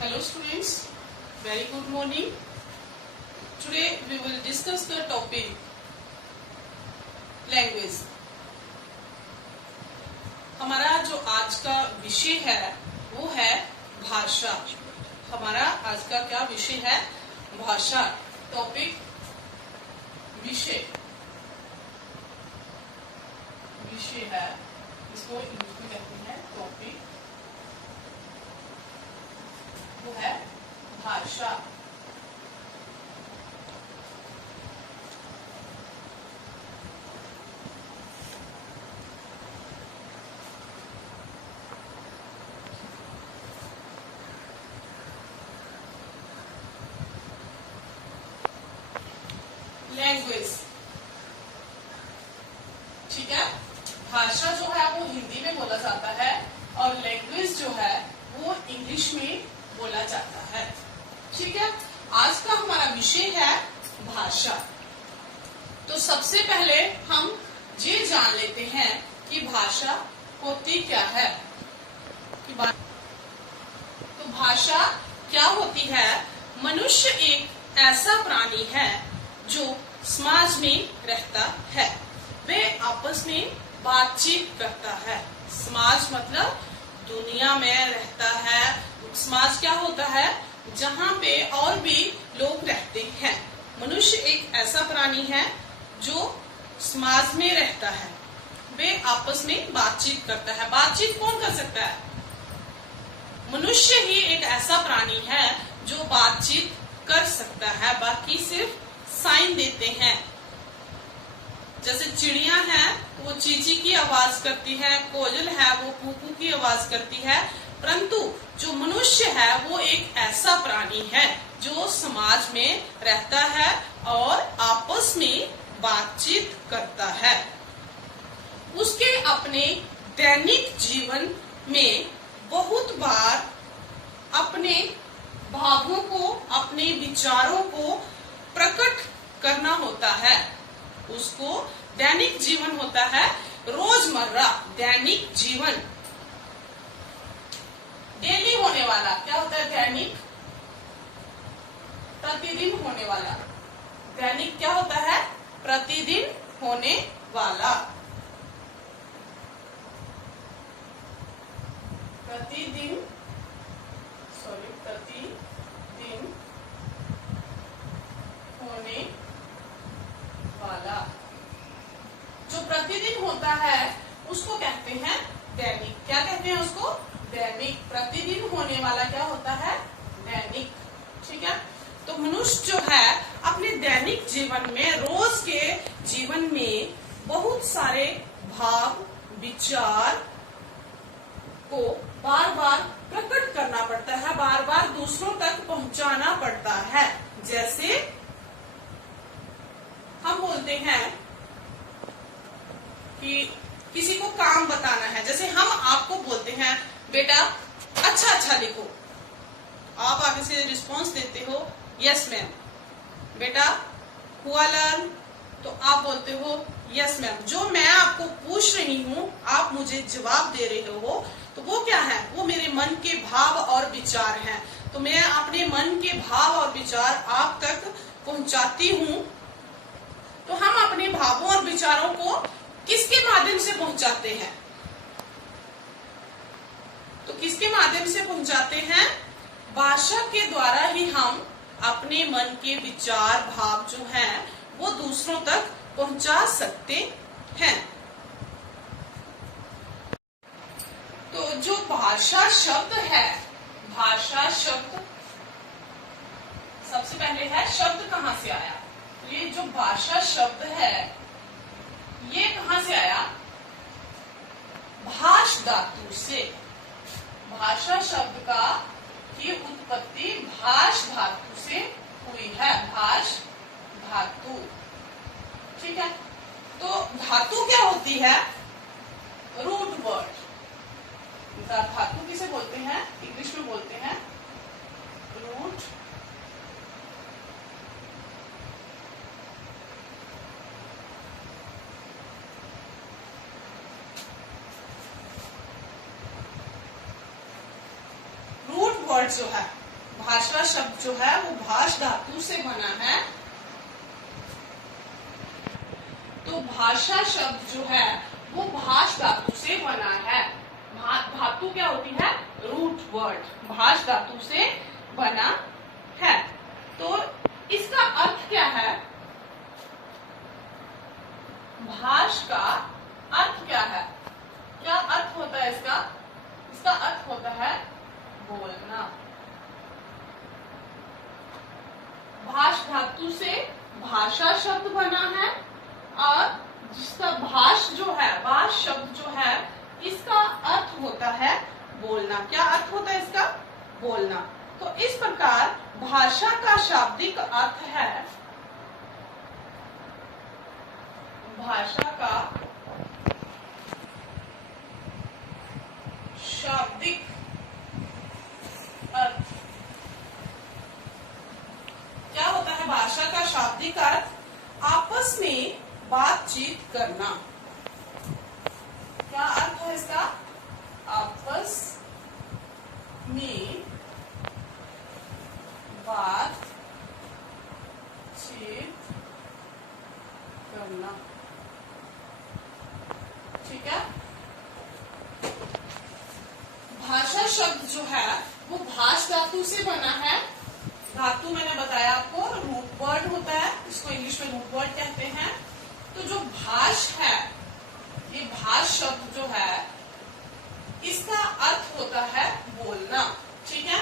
Hello students, very good morning. Today we will discuss the topic language. हमारा जो आज का विषय है वो है भाषा. हमारा आज का क्या विषय है? भाषा. टॉपिक विषय है, इसको इंग्लिश में कहते हैं टॉपिक, वो है भाषा. लैंग्वेज, ठीक है. भाषा जो है वो हिंदी में बोला जाता है और लैंग्वेज जो है वो इंग्लिश में बोला जाता है. ठीक है. आज का हमारा विषय है भाषा. तो सबसे पहले हम ये जान लेते हैं कि भाषा होती क्या है. तो भाषा क्या होती है? मनुष्य एक ऐसा प्राणी है जो समाज में रहता है. वे आपस में बातचीत करता है. समाज मतलब दुनिया में रहता है. समाज क्या होता है? जहाँ पे और भी लोग रहते हैं. मनुष्य एक ऐसा प्राणी है जो समाज में रहता है. वे आपस में बातचीत करता है. बातचीत कौन कर सकता है? मनुष्य ही एक ऐसा प्राणी है जो बातचीत कर सकता है. बाकी सिर्फ साइन देते हैं. जैसे चिड़िया है वो चींची की आवाज करती है, कोयल है वो कूकू की आवाज करती है, परंतु जो मनुष्य है वो एक ऐसा प्राणी है जो समाज में रहता है और आपस में बातचीत करता है. उसके अपने दैनिक जीवन में बहुत बार अपने भावों को, अपने विचारों को प्रकट करना होता है. उसको दैनिक जीवन होता है, रोजमर्रा दैनिक जीवन, डेली होने वाला. क्या होता है? दैनिक, प्रतिदिन होने वाला. दैनिक क्या होता है? प्रतिदिन होने वाला. प्रतिदिन होने वाला. जो प्रतिदिन होता है उसको कहते हैं दैनिक. क्या कहते हैं उसको? दैनिक. प्रतिदिन होने वाला क्या होता है? दैनिक. ठीक है. तो मनुष्य जो है अपने दैनिक जीवन में, रोज के जीवन में बहुत सारे भाव, विचार को बार बार प्रकट करना पड़ता है, बार बार दूसरों तक पहुंचाना पड़ता है. जैसे हम बोलते हैं कि किसी को काम बताना है. जैसे हम आपको बोलते हैं बेटा अच्छा अच्छा लिखो, आप आगे से रिस्पॉन्स देते हो यस मैम. बेटा हुआ लर्न, तो आप बोलते हो यस मैम. जो मैं आपको पूछ रही हूँ आप मुझे जवाब दे रहे हो, तो वो क्या है? वो मेरे मन के भाव और विचार हैं. तो मैं अपने मन के भाव और विचार आप तक पहुंचाती हूँ. तो हम अपने भावों और विचारों को किसके माध्यम से पहुंचाते हैं? तो किसके माध्यम से पहुंचाते हैं? भाषा के द्वारा ही हम अपने मन के विचार, भाव जो हैं वो दूसरों तक पहुंचा सकते हैं. तो जो भाषा शब्द है, भाषा शब्द सबसे पहले है, शब्द कहाँ से आया? ये जो भाषा शब्द है ये कहाँ से आया? भाष धातु से. भाषा शब्द का की उत्पत्ति भाष धातु से हुई है. भाष धातु. ठीक है. तो धातु क्या होती है? Root word. धातु किसे बोलते हैं? इंग्लिश में बोलते हैं रूट वर्ड जो है भाषा शब्द जो है वो भाष धातु से बना है। तो भाषा शब्द जो है वो भाष धातु से बना है। धातु क्या होती है? Root word. भाष धातु से बना है। तो इसका अर्थ क्या है? भाष का अर्थ क्या है? क्या अर्थ होता है इसका? इसका अर्थ होता है बोलना। भाष धातु से भाषा शब्द बना है और जिसका भाष जो है, भाष शब्द जो है, इसका अर्थ होता है बोलना। क्या अर्थ होता है इसका? बोलना। तो इस प्रकार भाषा का शाब्दिक अर्थ है, भाषा का शाब्दिक अर्थ क्या होता है? भाषा का शाब्दिक अर्थ आपस में बातचीत करना। क्या अर्थ है इसका? आपस में बातचीत करना। ठीक है। भाषा शब्द जो है वो भाष धातु से बना है। धातु मैंने बताया आपको रूट वर्ड होता है, इसको इंग्लिश में रूट वर्ड कहते हैं। तो जो भाष है, ये भाष शब्द जो है, इसका अर्थ होता है बोलना। ठीक है।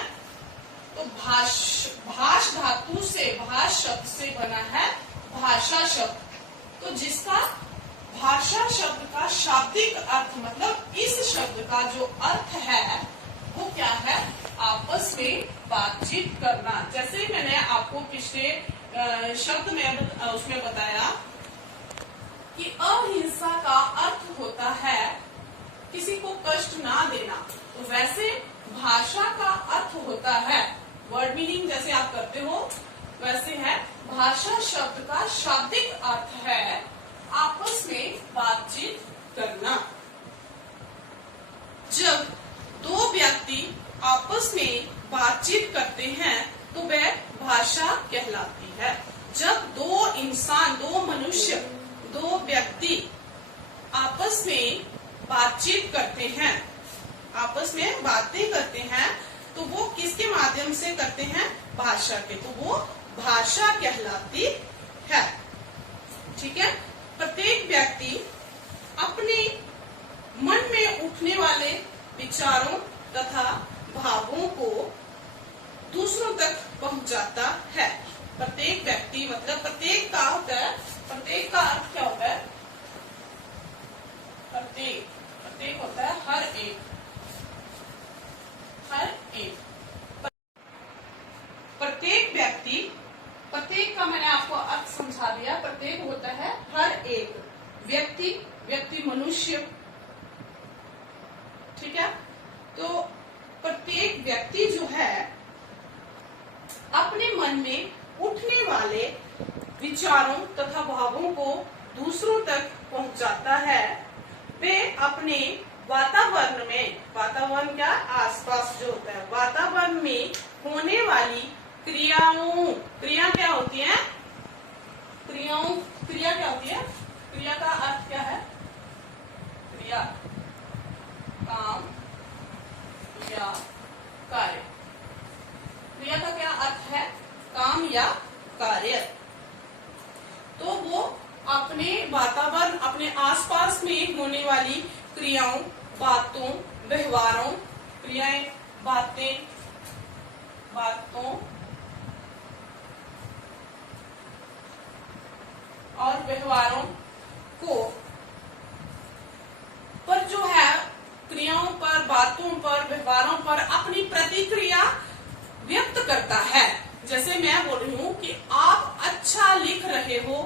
तो भाष धातु से, भाष शब्द से बना है भाषा शब्द। तो जिसका भाषा शब्द का शाब्दिक अर्थ मतलब इस शब्द का जो अर्थ है वो क्या है? आपस में बातचीत करना। जैसे मैंने आपको पिछले शब्द में उसमें बताया कि अहिंसा का अर्थ होता है किसी को कष्ट ना देना, तो वैसे भाषा का अर्थ होता है, वर्ड मीनिंग जैसे आप करते हो वैसे है, भाषा शब्द का शाब्दिक अर्थ है आपस में बातचीत करना। जब दो व्यक्ति आपस में बातचीत करते हैं तो वह भाषा कहलाती है। जब दो इंसान, दो मनुष्य, दो व्यक्ति आपस में बातचीत करते हैं, आपस में बातें करते हैं, तो वो किसके माध्यम से करते हैं? भाषा के। तो वो भाषा कहलाती है। ठीक है। प्रत्येक व्यक्ति अपने मन में उठने वाले विचारों तथा भावों को दूसरों तक पहुंचाता है। प्रत्येक व्यक्ति मतलब प्रत्येक का होता है, प्रत्येक का अर्थ क्या होता है? प्रत्येक, प्रत्येक होता है हर एक, हर एक। प्रत्येक व्यक्ति, प्रत्येक का मैंने आपको अर्थ समझा दिया। प्रत्येक होता है हर एक व्यक्ति, व्यक्ति मनुष्य। ठीक है। तो प्रत्येक व्यक्ति जो है अपने मन में उठने वाले विचारों तथा भावों को दूसरों तक पहुंचाता है। वे अपने वातावरण में, वातावरण क्या? आसपास जो होता है, वातावरण में होने वाली क्रियाओं, क्रिया क्या होती है? क्रियाओं, क्रिया क्या होती है? क्रिया का अर्थ क्या है? क्रिया, काम या कार्य। क्रिया का क्या अर्थ है? काम या कार्य। तो वो अपने वातावरण, अपने आसपास में होने वाली क्रियाओं, बातों, व्यवहारों, क्रियाएं, बातें, बातों और व्यवहारों को पर जो है, क्रियाओं पर, बातों पर, व्यवहारों पर अपनी प्रतिक्रिया व्यक्त करता है। जैसे मैं बोल रही हूँ कि आप अच्छा लिख रहे हो,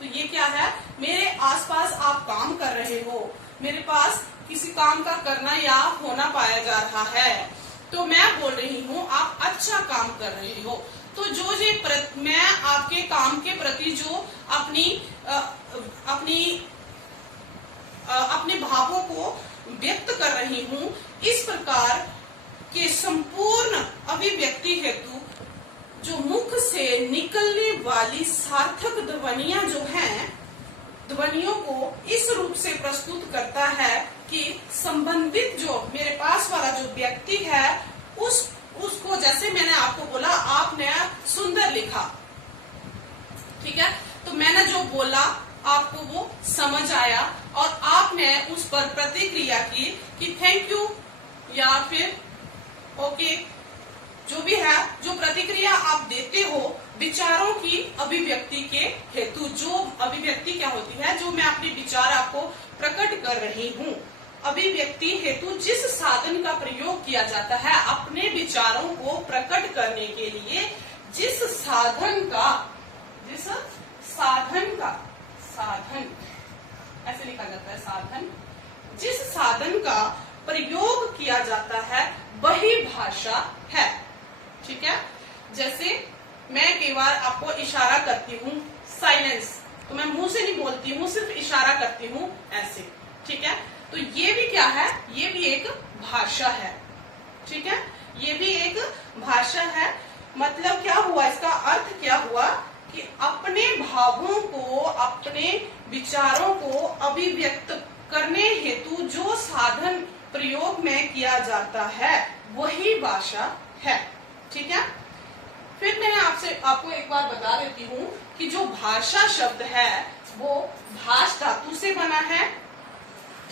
तो ये क्या है? मेरे आसपास आप काम कर रहे हो, मेरे पास किसी काम का करना या होना पाया जा रहा है, तो मैं बोल रही हूँ आप अच्छा काम कर रहे हो। तो जो ये मैं आपके काम के प्रति जो अपने भावों को व्यक्त कर रही हूँ, इस प्रकार के संपूर्ण अभिव्यक्ति हेतु जो मुख से निकलने वाली सार्थक ध्वनियां जो हैं, ध्वनियों को इस रूप से प्रस्तुत करता है कि संबंधित जो मेरे पास वाला जो व्यक्ति है उसको, जैसे मैंने आपको बोला, आपने सुंदर लिखा, ठीक है, तो मैंने जो बोला आपको वो समझ आया और आपने उस पर प्रतिक्रिया की कि थैंक यू या फिर ओके, जो भी है, जो प्रतिक्रिया आप देते हो विचारों की अभिव्यक्ति के हेतु। जो अभिव्यक्ति क्या होती है, जो मैं अपने विचार आपको प्रकट कर रही हूँ। अभिव्यक्ति हेतु जिस साधन का प्रयोग किया जाता है अपने विचारों को प्रकट करने के लिए, जिस साधन ऐसे लिखा जाता है, साधन, जिस साधन का प्रयोग किया जाता है वही भाषा है, ठीक है। जैसे मैं कई बार आपको इशारा करती हूँ, साइलेंस, तो मैं मुंह से नहीं बोलती हूँ, सिर्फ इशारा करती हूँ ऐसे, ठीक है, तो ये भी क्या है, ये भी एक भाषा है, ठीक है, ये भी एक भाषा है। मतलब क्या हुआ, इसका अर्थ क्या हुआ कि अपने भावों को, अपने विचारों को अभिव्यक्त करने हेतु जो साधन प्रयोग में किया जाता है वही भाषा है, ठीक है। फिर मैं आपको एक बार बता देती हूँ कि जो भाषा शब्द है वो भाष धातु से बना है,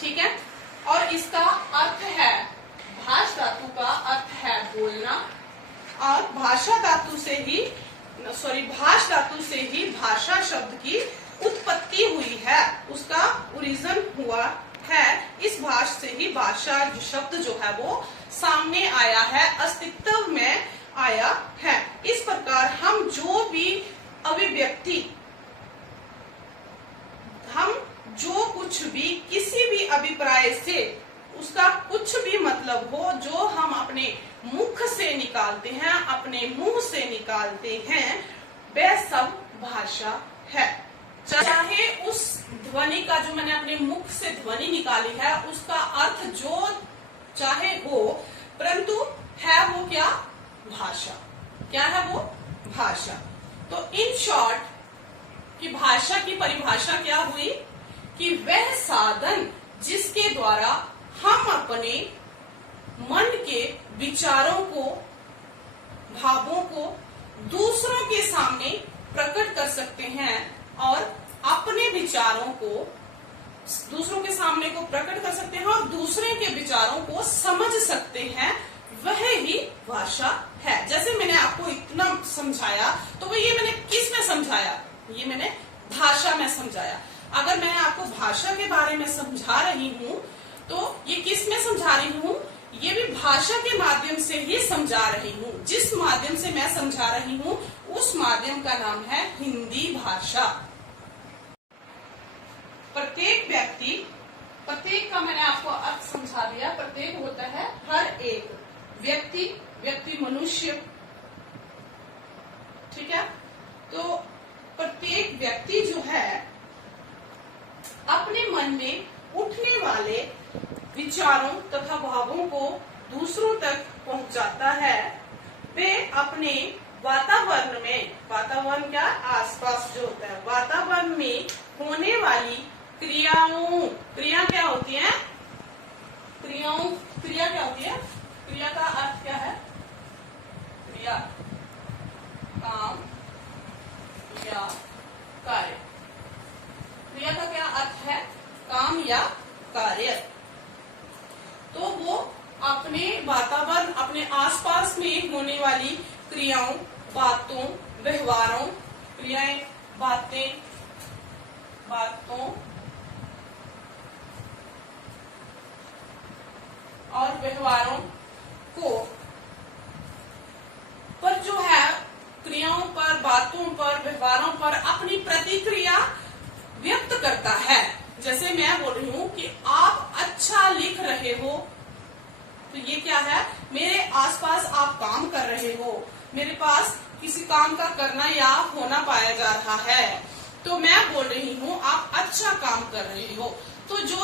ठीक है, और इसका अर्थ है, भाष धातु का अर्थ है बोलना, और भाषा धातु से ही भाष धातु से ही भाषा शब्द की उत्पत्ति हुई है, उसका ओरिजिन हुआ है, इस भाष से ही भाषा शब्द जो है वो सामने आया है, अस्तित्व में आया है। इस प्रकार हम जो भी अभिव्यक्ति, हम जो कुछ भी, किसी भी अभिप्राय से उसका कुछ भी मतलब हो, जो हम अपने मुख से निकालते हैं, अपने मुंह से निकालते हैं, वह सब भाषा है। चाहे उस ध्वनि का, जो मैंने अपने मुख से ध्वनि निकाली है, उसका अर्थ जो चाहे हो, परंतु है वो क्या, भाषा। क्या है वो, भाषा। तो इन शॉर्ट कि भाषा की परिभाषा क्या हुई कि वह साधन जिसके द्वारा हम अपने मन के विचारों को, भावों को दूसरों के सामने प्रकट कर सकते हैं और अपने विचारों को दूसरों के सामने को प्रकट कर सकते हैं और दूसरे के विचारों को समझ सकते हैं, वह ही भाषा है। जैसे मैंने आपको इतना समझाया, तो वो ये मैंने किस में समझाया, ये मैंने भाषा में समझाया। अगर मैं आपको भाषा के बारे में समझा रही हूँ तो ये किस में समझा रही हूँ, ये भी भाषा के माध्यम से ही समझा रही हूँ। जिस माध्यम से मैं समझा रही हूँ उस माध्यम का नाम है हिंदी भाषा। प्रत्येक व्यक्ति, प्रत्येक का मैंने आपको अर्थ समझा दिया। प्रत्येक होता है हर एक व्यक्ति, व्यक्ति मनुष्य, ठीक है। तो प्रत्येक व्यक्ति जो है अपने मन में उठने वाले विचारों तथा भावों को दूसरों तक पहुंचाता है। वे अपने वातावरण में, वातावरण क्या, आसपास जो होता है, वातावरण में होने वाली क्रियाओं, क्रिया क्या होती है, क्रिया क्या होती है, क्रिया का अर्थ क्या है, क्रिया, काम या कार्य। क्रिया का क्या अर्थ है, काम या कार्य। तो वो अपने वातावरण, अपने आसपास में होने वाली क्रियाओं, बातों, व्यवहारों, क्रियाएं, बातों और व्यवहारों को पर जो है, क्रियाओं पर, बातों पर, व्यवहारों पर अपनी प्रतिक्रिया व्यक्त करता है। जैसे मैं बोल रही हूँ कि आप अच्छा लिख रहे हो, तो ये क्या है, मेरे आसपास आप काम कर रहे हो, मेरे पास किसी काम का करना या होना पाया जा रहा है, तो मैं बोल रही हूँ आप अच्छा काम कर रहे हो। तो जो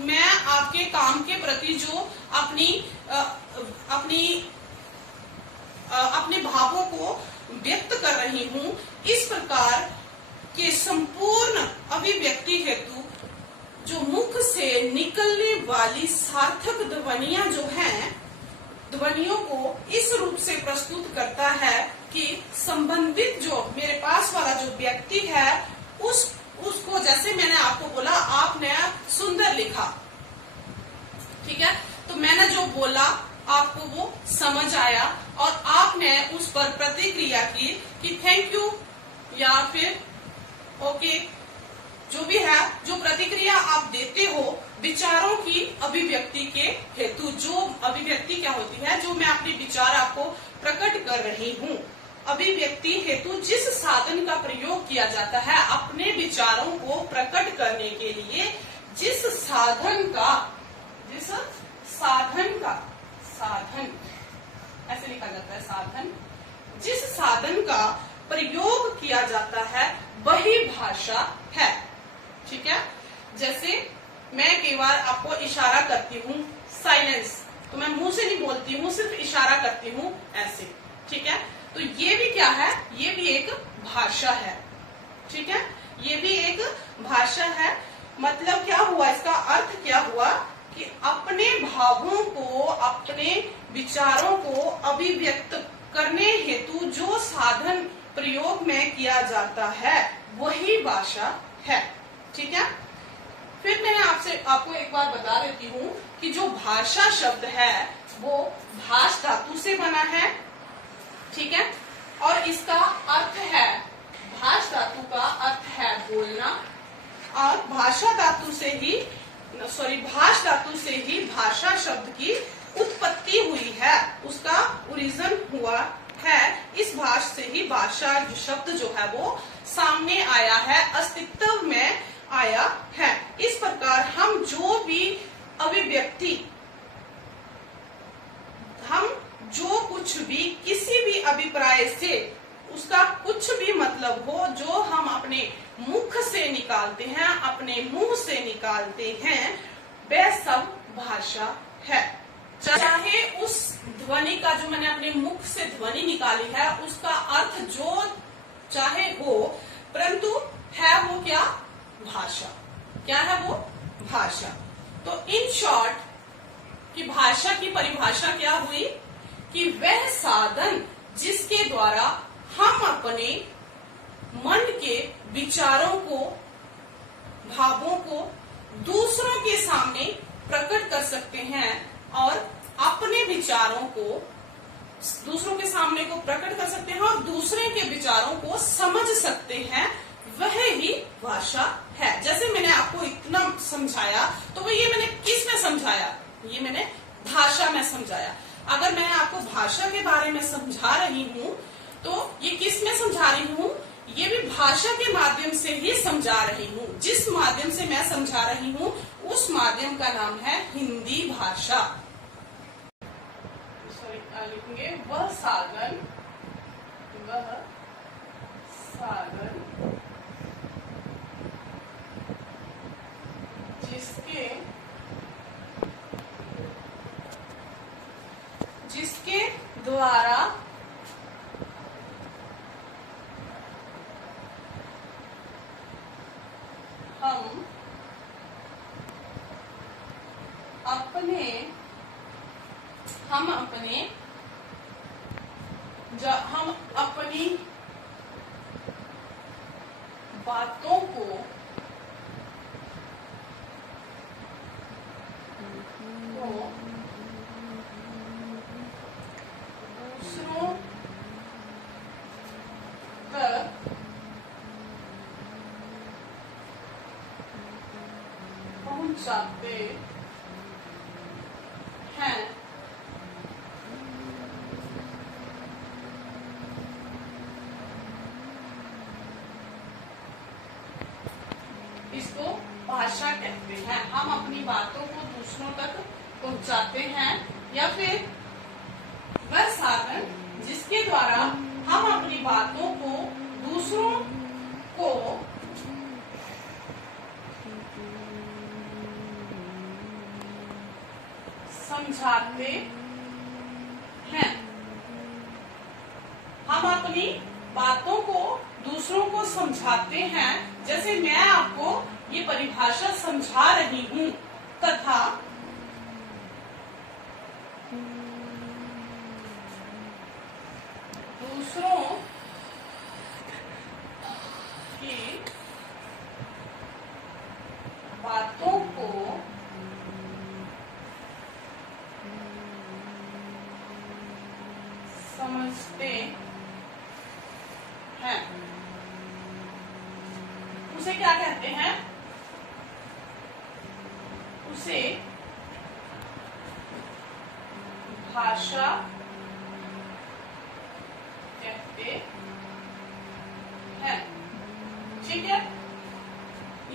मैं आपके काम के प्रति जो अपनी रही हूँ, इस प्रकार के संपूर्ण अभिव्यक्ति हेतु जो मुख से निकलने वाली सार्थक ध्वनियां जो हैं, ध्वनियों को इस रूप से प्रस्तुत करता है कि संबंधित जो मेरे पास वाला जो व्यक्ति है उसको, जैसे मैंने आपको बोला, आपने सुंदर लिखा, ठीक है, तो मैंने जो बोला आपको वो समझ आया और आपने उस पर प्रतिक्रिया की कि थैंक यू या फिर ओके, जो भी है, जो प्रतिक्रिया आप देते हो विचारों की अभिव्यक्ति के हेतु। जो अभिव्यक्ति क्या होती है, जो मैं अपने विचार आपको प्रकट कर रही हूँ, अभिव्यक्ति हेतु जिस साधन का प्रयोग किया जाता है अपने विचारों को प्रकट करने के लिए, जिस साधन ऐसे लिखा जाता है, साधन, जिस साधन का प्रयोग किया जाता है वही भाषा है, ठीक है। जैसे मैं कई बार आपको इशारा करती हूँ, साइलेंस, तो मैं मुंह से नहीं बोलती हूँ, सिर्फ इशारा करती हूँ ऐसे, ठीक है, तो ये भी क्या है, ये भी एक भाषा है, ठीक है, ये भी एक भाषा है। मतलब क्या हुआ, इसका अर्थ क्या हुआ कि अपने भावों को, अपने विचारों को अभिव्यक्त करने हेतु जो साधन प्रयोग में किया जाता है वही भाषा है, ठीक है। फिर मैं आपको एक बार बता देती हूँ कि जो भाषा शब्द है वो भाष धातु से बना है, ठीक है, और इसका अर्थ है, भाष धातु का अर्थ है बोलना, और भाष धातु से ही भाषा शब्द की उत्पत्ति हुई है, उसका ओरिजिन हुआ है, इस भाष से ही भाषा शब्द जो है वो सामने आया है, अस्तित्व में आया है। इस प्रकार हम जो भी अभिव्यक्ति, हम जो कुछ भी किसी भी अभिप्राय से उसका कुछ भी मतलब हो, जो हम अपने मुख से निकालते हैं, अपने मुंह से निकालते हैं, वह सब भाषा है। चाहे उस ध्वनि का, जो मैंने अपने मुख से ध्वनि निकाली है, उसका अर्थ जो चाहे हो, परंतु है वो क्या, भाषा। क्या है वो, भाषा। तो इन शॉर्ट कि भाषा की परिभाषा क्या हुई कि वह साधन जिसके द्वारा हम अपने मन के विचारों को, भावों को दूसरों के सामने प्रकट कर सकते हैं और अपने विचारों को दूसरों के सामने को प्रकट कर सकते हैं और दूसरे के विचारों को समझ सकते हैं, वह ही भाषा है। जैसे मैंने आपको इतना समझाया, तो वो ये मैंने किस में समझाया, ये मैंने भाषा में समझाया। अगर मैं आपको भाषा के बारे में समझा रही हूँ तो ये किस में समझा रही हूँ, ये भी भाषा के माध्यम से ही समझा रही हूँ। जिस माध्यम से मैं समझा रही हूँ उस माध्यम का नाम है हिंदी भाषा। लिखेंगे वह साधन जिसके द्वारा हम अपनी बातों को दूसरों तक पहुंचाते हैं। इसको भाषा कहते हैं। हम अपनी बातों को दूसरों तक पहुंचाते हैं, या फिर वह साधन जिसके द्वारा हम अपनी बातों को दूसरों को समझाते हैं। हम अपनी बातों को दूसरों को समझाते हैं, जैसे मैं आपको ये परिभाषा समझा रही हूं, तथा दूसरों की बातों को समझते हैं, उसे क्या कहते हैं? उसे भाषा कहते हैं। ठीक है,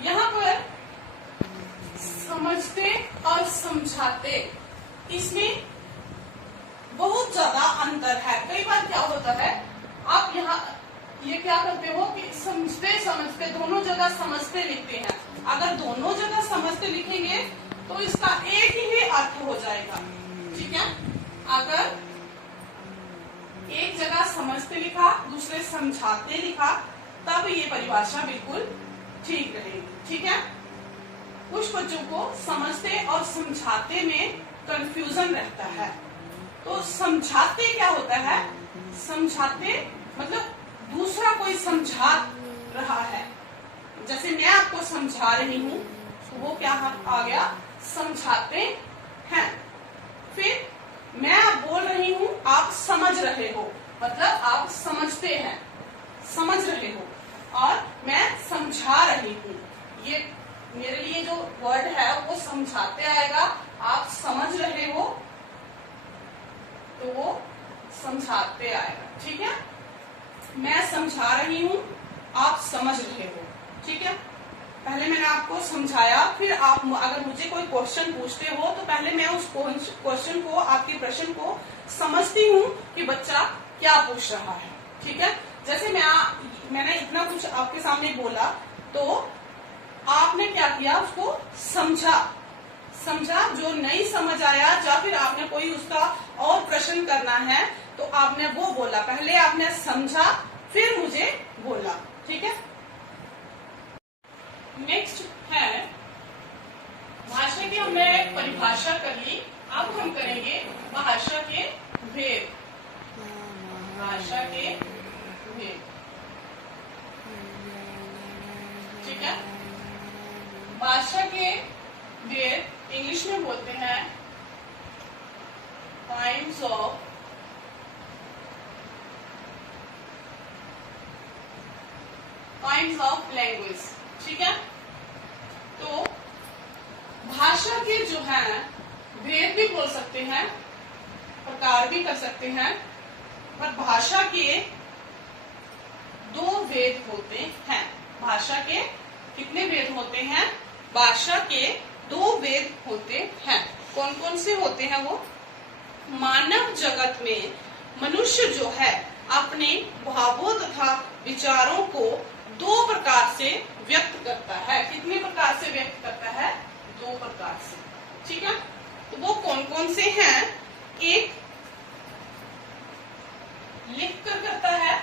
यहाँ पर समझते और समझाते, इसमें बहुत ज्यादा अंतर है। कई बार क्या होता है, आप यहाँ ये क्या करते हो कि समझते समझते दोनों जगह समझते लिखते हैं। अगर दोनों जगह समझते लिखेंगे तो इसका एक ही अर्थ हो जाएगा। ठीक है, अगर एक जगह समझते लिखा, दूसरे समझाते लिखा, तब ये परिभाषा बिल्कुल ठीक रहेगी। ठीक है, कुछ बच्चों को समझते और समझाते में कंफ्यूजन रहता है। तो समझाते क्या होता है? समझाते मतलब दूसरा कोई समझा रहा है, जैसे मैं आपको समझा रही हूँ, तो वो क्या आ गया? समझाते हैं। फिर मैं बोल रही हूँ, आप समझ रहे हो, मतलब आप समझते हैं, समझ रहे हो, और मैं समझा रही हूँ, ये मेरे लिए जो वर्ड है वो समझाते आएगा। आप समझ रहे हो तो वो समझाते आएगा। ठीक है, मैं समझा रही हूँ, आप समझ रहे हो। ठीक है, पहले मैंने आपको समझाया, फिर आप अगर मुझे कोई क्वेश्चन पूछते हो तो पहले मैं उस क्वेश्चन को, आपके प्रश्न को समझती हूँ कि बच्चा क्या पूछ रहा है। ठीक है, जैसे मैंने इतना कुछ आपके सामने बोला, तो आपने क्या किया? उसको समझा। जो नहीं समझ आया, या फिर आपने कोई उसका और प्रश्न करना है, तो आपने वो बोला। पहले आपने समझा, फिर मुझे बोला। ठीक है, नेक्स्ट है भाषा की। हमने परिभाषा कर ली, अब हम करेंगे भाषा के भेद। भाषा के भेद, ठीक है। भाषा के भेद इंग्लिश में बोलते हैं काइंड्स ऑफ लैंग्वेज। ठीक है, तो भाषा के जो है भेद भी बोल सकते हैं, प्रकार भी कर सकते हैं, पर भाषा के दो भेद होते हैं। भाषा के कितने भेद होते हैं? भाषा के दो भेद होते हैं। कौन कौन से होते हैं वो? मानव जगत में मनुष्य जो है अपने भावों तथा विचारों को दो प्रकार से व्यक्त करता है। कितने प्रकार से व्यक्त करता है? दो प्रकार से। ठीक है, तो वो कौन कौन से हैं? एक लिख कर करता है,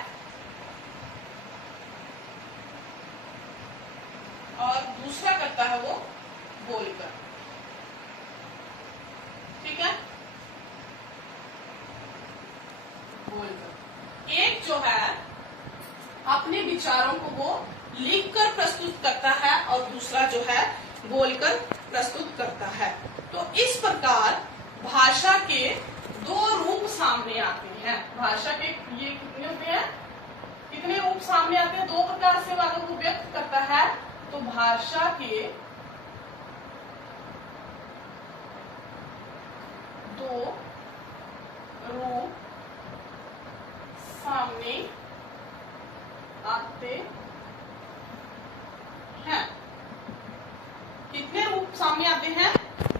और दूसरा करता है वो बोलकर। ठीक है, बोलकर। एक जो है अपने विचारों को वो लिखकर प्रस्तुत करता है, और दूसरा जो है बोलकर प्रस्तुत करता है। तो इस प्रकार भाषा के दो रूप सामने आते हैं। भाषा के ये कितने होते हैं? कितने रूप सामने आते हैं? दो प्रकार से बातों को व्यक्त करता है। तो भाषा के दो रूप सामने आते हैं। कितने रूप सामने आते हैं?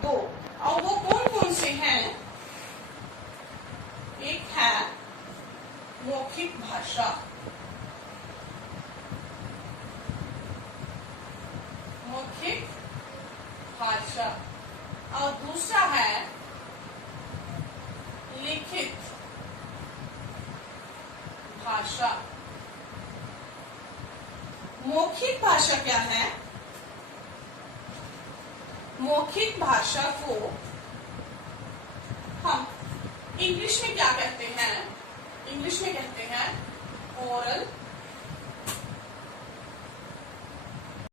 दो। और वो कौन कौन से हैं? एक है मौखिक भाषा, मौखिक भाषा, और दूसरा है लिखित भाषा। मौखिक भाषा क्या है? मौखिक भाषा को हम इंग्लिश में क्या कहते हैं? इंग्लिश में कहते हैं ओरल